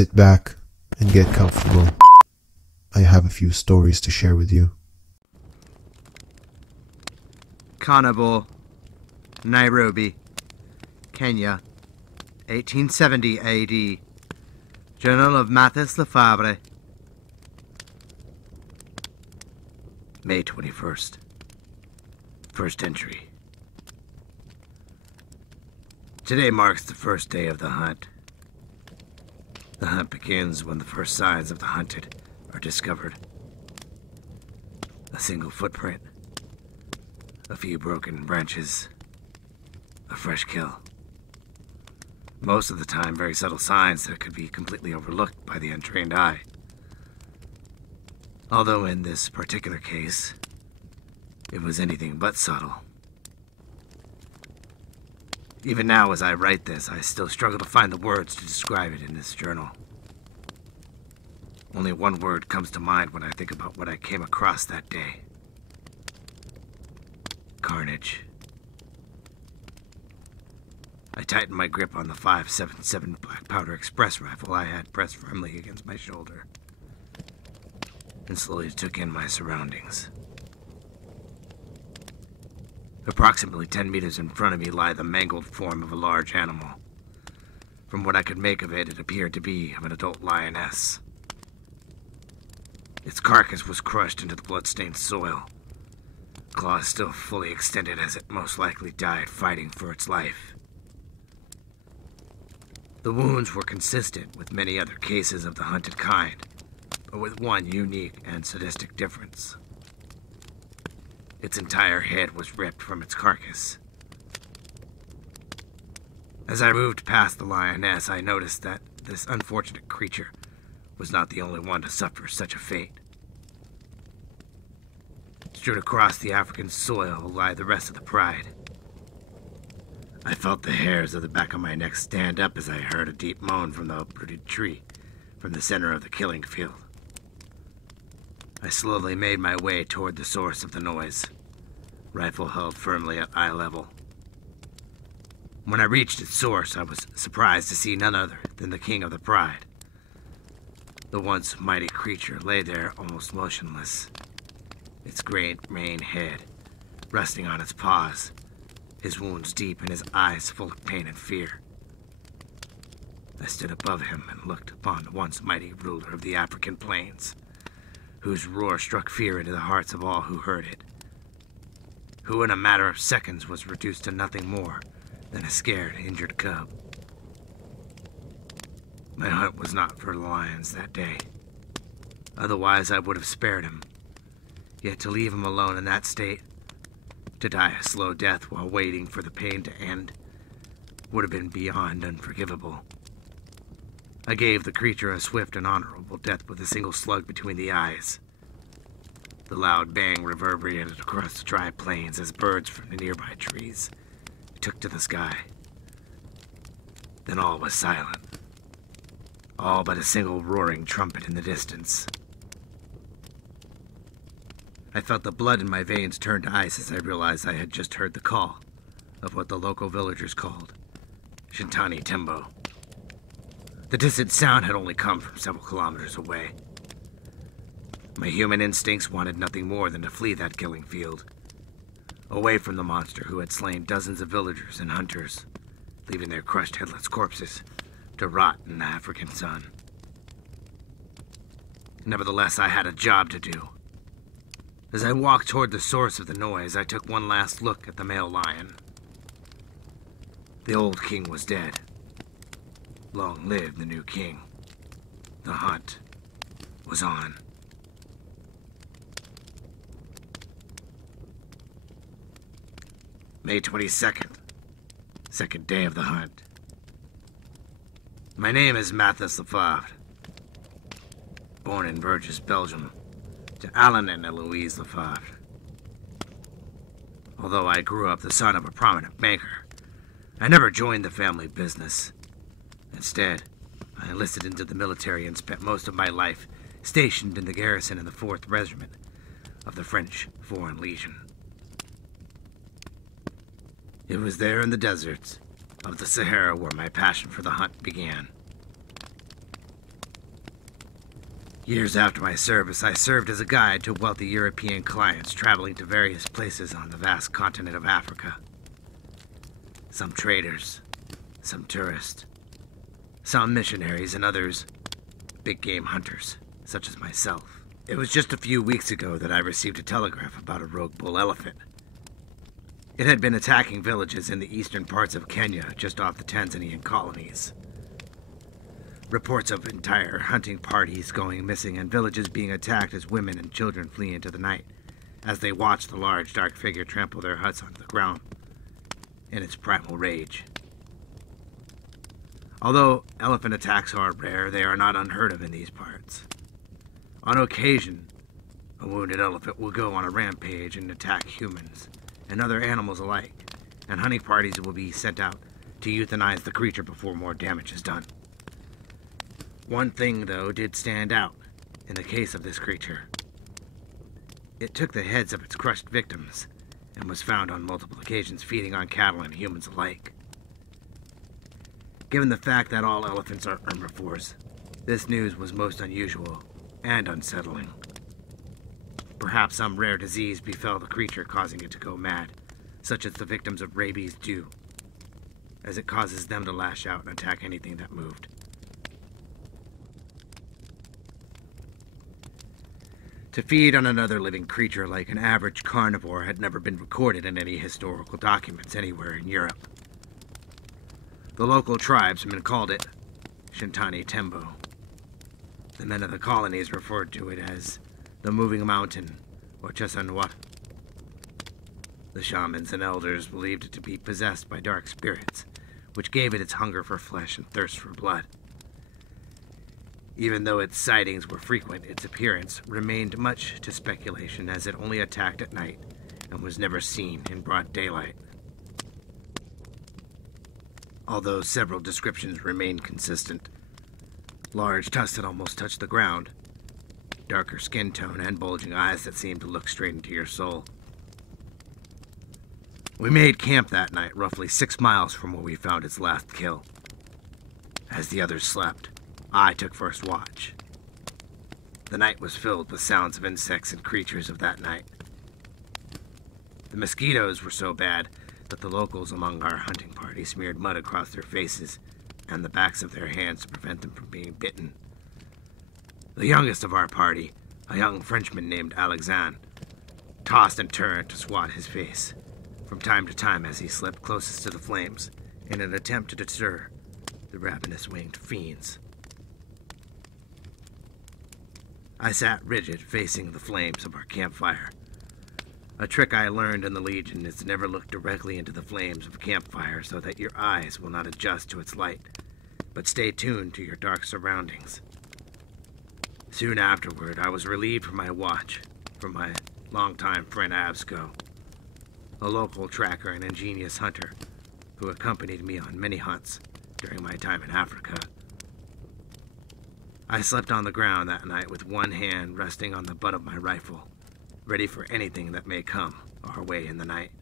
Sit back and get comfortable. I have a few stories to share with you. Carnival, Nairobi, Kenya, 1870 AD. Journal of Mathis Lefebvre. May 21st. First entry. Today marks the first day of the hunt. The hunt begins when the first signs of the hunted are discovered. A single footprint, a few broken branches, a fresh kill. Most of the time, very subtle signs that could be completely overlooked by the untrained eye. Although in this particular case, it was anything but subtle. Even now, as I write this, I still struggle to find the words to describe it in this journal. Only one word comes to mind when I think about what I came across that day. Carnage. I tightened my grip on the .577 black powder express rifle I had pressed firmly against my shoulder, and slowly took in my surroundings. Approximately 10 meters in front of me lay the mangled form of a large animal. From what I could make of it, it appeared to be of an adult lioness. Its carcass was crushed into the blood-stained soil, claws still fully extended as it most likely died fighting for its life. The wounds were consistent with many other cases of the hunted kind, but with one unique and sadistic difference. Its entire head was ripped from its carcass. As I moved past the lioness, I noticed that this unfortunate creature was not the only one to suffer such a fate. Strewed across the African soil lie the rest of the pride. I felt the hairs of the back of my neck stand up as I heard a deep moan from the uprooted tree from the center of the killing field. I slowly made my way toward the source of the noise, rifle held firmly at eye level. When I reached its source, I was surprised to see none other than the king of the pride. The once mighty creature lay there almost motionless, its great maned head resting on its paws, his wounds deep and his eyes full of pain and fear. I stood above him and looked upon the once mighty ruler of the African plains, whose roar struck fear into the hearts of all who heard it, who in a matter of seconds was reduced to nothing more than a scared, injured cub. My hunt was not for the lions that day. Otherwise, I would have spared him. Yet to leave him alone in that state, to die a slow death while waiting for the pain to end, would have been beyond unforgivable. I gave the creature a swift and honorable death with a single slug between the eyes. The loud bang reverberated across the dry plains as birds from the nearby trees took to the sky. Then all was silent. All but a single roaring trumpet in the distance. I felt the blood in my veins turn to ice as I realized I had just heard the call of what the local villagers called Shintani Tembo. The distant sound had only come from several kilometers away. My human instincts wanted nothing more than to flee that killing field, away from the monster who had slain dozens of villagers and hunters, leaving their crushed headless corpses to rot in the African sun. Nevertheless, I had a job to do. As I walked toward the source of the noise, I took one last look at the male lion. The old king was dead. Long live the new king. The hunt was on. May 22nd, second day of the hunt. My name is Mathis Lefebvre. Born in Bruges, Belgium, to Alan and Eloise Lefebvre. Although I grew up the son of a prominent banker, I never joined the family business. Instead, I enlisted into the military and spent most of my life stationed in the garrison in the 4th Regiment of the French Foreign Legion. It was there in the deserts of the Sahara where my passion for the hunt began. Years after my service, I served as a guide to wealthy European clients traveling to various places on the vast continent of Africa. Some traders, some tourists, some missionaries, and others big game hunters, such as myself. It was just a few weeks ago that I received a telegraph about a rogue bull elephant. It had been attacking villages in the eastern parts of Kenya, just off the Tanzanian colonies. Reports of entire hunting parties going missing and villages being attacked as women and children flee into the night as they watch the large, dark figure trample their huts onto the ground in its primal rage. Although elephant attacks are rare, they are not unheard of in these parts. On occasion, a wounded elephant will go on a rampage and attack humans and other animals alike, and hunting parties will be sent out to euthanize the creature before more damage is done. One thing, though, did stand out in the case of this creature. It took the heads of its crushed victims and was found on multiple occasions feeding on cattle and humans alike. Given the fact that all elephants are herbivores, this news was most unusual and unsettling. Perhaps some rare disease befell the creature, causing it to go mad, such as the victims of rabies do, as it causes them to lash out and attack anything that moved. To feed on another living creature like an average carnivore had never been recorded in any historical documents anywhere in Europe. The local tribesmen called it Shintani Tembo. The men of the colonies referred to it as the Moving Mountain, or Chesanwat. The shamans and elders believed it to be possessed by dark spirits, which gave it its hunger for flesh and thirst for blood. Even though its sightings were frequent, its appearance remained much to speculation, as it only attacked at night and was never seen in broad daylight. Although several descriptions remained consistent: large tusks that almost touched the ground, darker skin tone, and bulging eyes that seemed to look straight into your soul. We made camp that night, roughly 6 miles from where we found its last kill. As the others slept, I took first watch. The night was filled with sounds of insects and creatures of that night. The mosquitoes were so bad that the locals among our hunting party smeared mud across their faces and the backs of their hands to prevent them from being bitten. The youngest of our party, a young Frenchman named Alexandre, tossed and turned to swat his face from time to time as he slept closest to the flames in an attempt to deter the ravenous winged fiends. I sat rigid, facing the flames of our campfire. A trick I learned in the Legion is to never look directly into the flames of a campfire so that your eyes will not adjust to its light, but stay tuned to your dark surroundings. Soon afterward, I was relieved from my watch from my longtime friend Absco, a local tracker and ingenious hunter who accompanied me on many hunts during my time in Africa. I slept on the ground that night with one hand resting on the butt of my rifle, ready for anything that may come our way in the night.